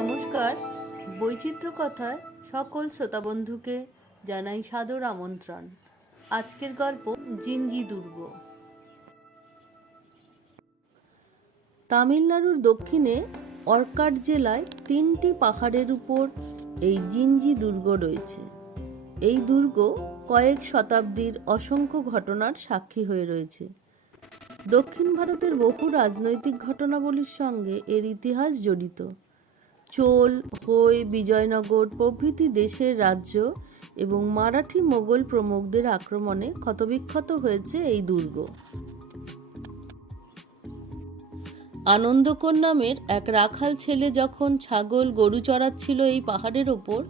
নমস্কার। বৈচিত্র্য কথায় সকল শ্রোতা বন্ধুকে জানাই সাদর আমন্ত্রণ। আজকের গল্প জিঞ্জি দুর্গ। তামিলনাড়ুর দক্ষিণে অর্কাট জেলায় 3টি পাহাড়ের উপর এই জিঞ্জি দুর্গ রয়েছে। এই দুর্গ কয়েক শতাব্দীর অসংখ্য ঘটনার সাক্ষী হয়ে রয়েছে। দক্ষিণ ভারতের বহু রাজনৈতিক ঘটনাবলীর সঙ্গে এর ইতিহাস জড়িত। চোল, হৈ, বিজয়নগর প্রভৃতি দেশের রাজ্য এবং মারাঠি মোগল প্রমুখদের আক্রমণে ক্ষতবিক্ষত হয়েছে এই দুর্গ। আনন্দকর নামের এক রাখাল ছেলে যখন ছাগল গরু চড়াচ্ছিল এই পাহাড়ের ওপর,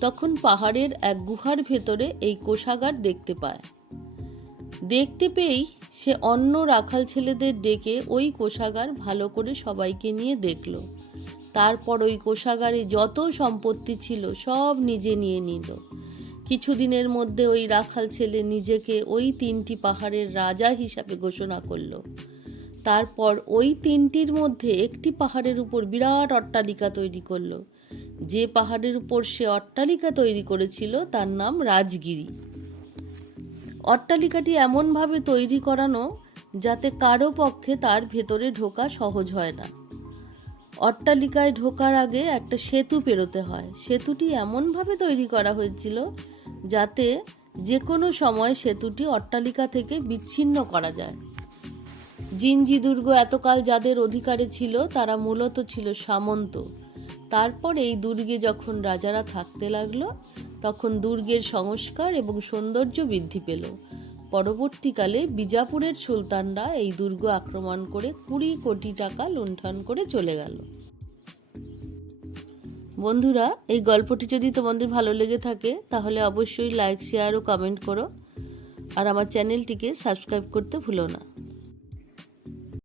তখন পাহাড়ের এক গুহার ভেতরে এই কোষাগার দেখতে পায়। দেখতে পেয়েই সে অন্য রাখাল ছেলেদের ডেকে ওই কোষাগার ভালো করে সবাইকে নিয়ে দেখল। তারপর ওই কোষাগারে যত সম্পত্তি ছিল সব নিজে নিয়ে নিল। কিছুদিনের মধ্যে ওই রাখাল ছেলে নিজেকে ওই 3টি পাহাড়ের রাজা হিসাবে ঘোষণা করল। তারপর ওই 3টির মধ্যে একটি পাহাড়ের উপর বিরাট অট্টালিকা তৈরি করলো। যে পাহাড়ের উপর সে অট্টালিকা তৈরি করেছিল তার নাম রাজগিরি। অট্টালিকাটি এমনভাবে তৈরি করানো যাতে কারো পক্ষে তার ভেতরে ঢোকা সহজ হয় না। অট্টালিকায় ঢোকার আগে একটা সেতু পেরোতে হয়। সেতুটি এমনভাবে তৈরি করা হয়েছিল যাতে যে কোনো সময় সেতুটি অট্টালিকা থেকে বিচ্ছিন্ন করা যায়। জিঞ্জি দুর্গ এতকাল যাদের অধিকারে ছিল তারা মূলত ছিল সামন্ত। তারপর এই দুর্গে যখন রাজারা থাকতে লাগলো, তখন দুর্গের সংস্কার এবং সৌন্দর্য বৃদ্ধি পেল। পরবর্তীকালে বিজাপুরের সুলতানরা এই দুর্গ আক্রমণ করে 20 কোটি টাকা লুণ্ঠন করে চলে গেল। বন্ধুরা, এই গল্পটি যদি তোমাদের ভালো লেগে থাকে তাহলে অবশ্যই লাইক, শেয়ার ও কমেন্ট করো, আর আমার চ্যানেলটিকে সাবস্ক্রাইব করতে ভুলো না।